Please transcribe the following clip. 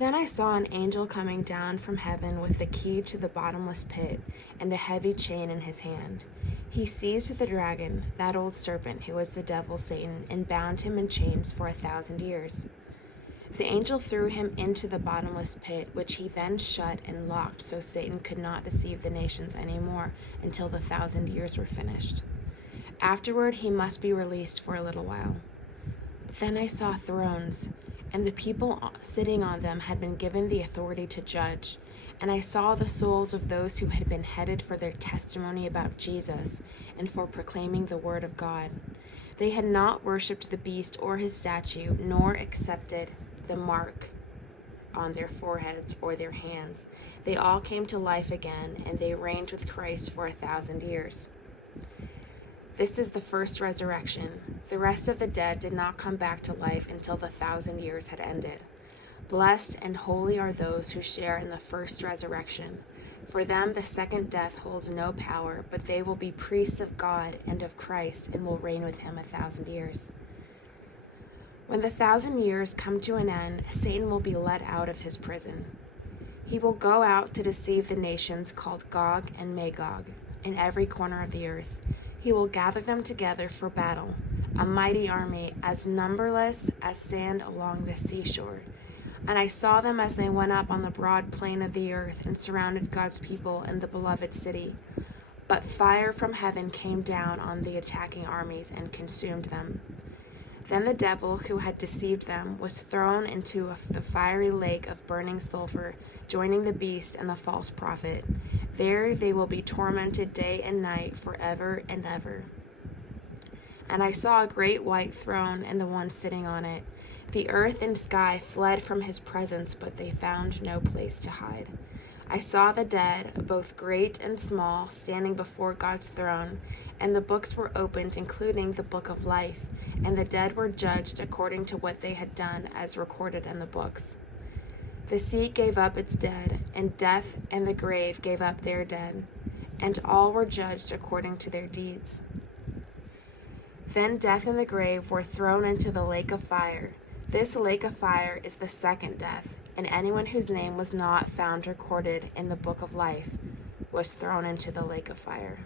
Then I saw an angel coming down from heaven with the key to the bottomless pit and a heavy chain in his hand. He seized the dragon, that old serpent who was the devil Satan, and bound him in chains for 1,000 years. The angel threw him into the bottomless pit, which he then shut and locked so Satan could not deceive the nations any more until the 1,000 years were finished. Afterward he must be released for a little while. Then I saw thrones, and the people sitting on them had been given the authority to judge. And I saw the souls of those who had been beheaded for their testimony about Jesus and for proclaiming the word of God. They had not worshipped the beast or his statue, nor accepted the mark on their foreheads or their hands. They all came to life again, and they reigned with Christ for 1,000 years. This is the first resurrection. The rest of the dead did not come back to life until the 1,000 years had ended. Blessed and holy are those who share in the first resurrection. For them the second death holds no power, but they will be priests of God and of Christ and will reign with him 1,000 years. When the 1,000 years come to an end, Satan will be let out of his prison. He will go out to deceive the nations called Gog and Magog in every corner of the earth. He will gather them together for battle, a mighty army as numberless as sand along the seashore. And I saw them as they went up on the broad plain of the earth and surrounded God's people and the beloved city. But fire from heaven came down on the attacking armies and consumed them. Then the devil who had deceived them was thrown into the fiery lake of burning sulfur, joining the beast and the false prophet. There they will be tormented day and night forever and ever. And I saw a great white throne and the one sitting on it. The earth and sky fled from his presence, but they found no place to hide. I saw the dead, both great and small, standing before God's throne, and the books were opened, including the book of life, and the dead were judged according to what they had done, as recorded in the books. The sea gave up its dead, and death and the grave gave up their dead, and all were judged according to their deeds. Then death and the grave were thrown into the lake of fire. This lake of fire is the second death, and anyone whose name was not found recorded in the book of life was thrown into the lake of fire.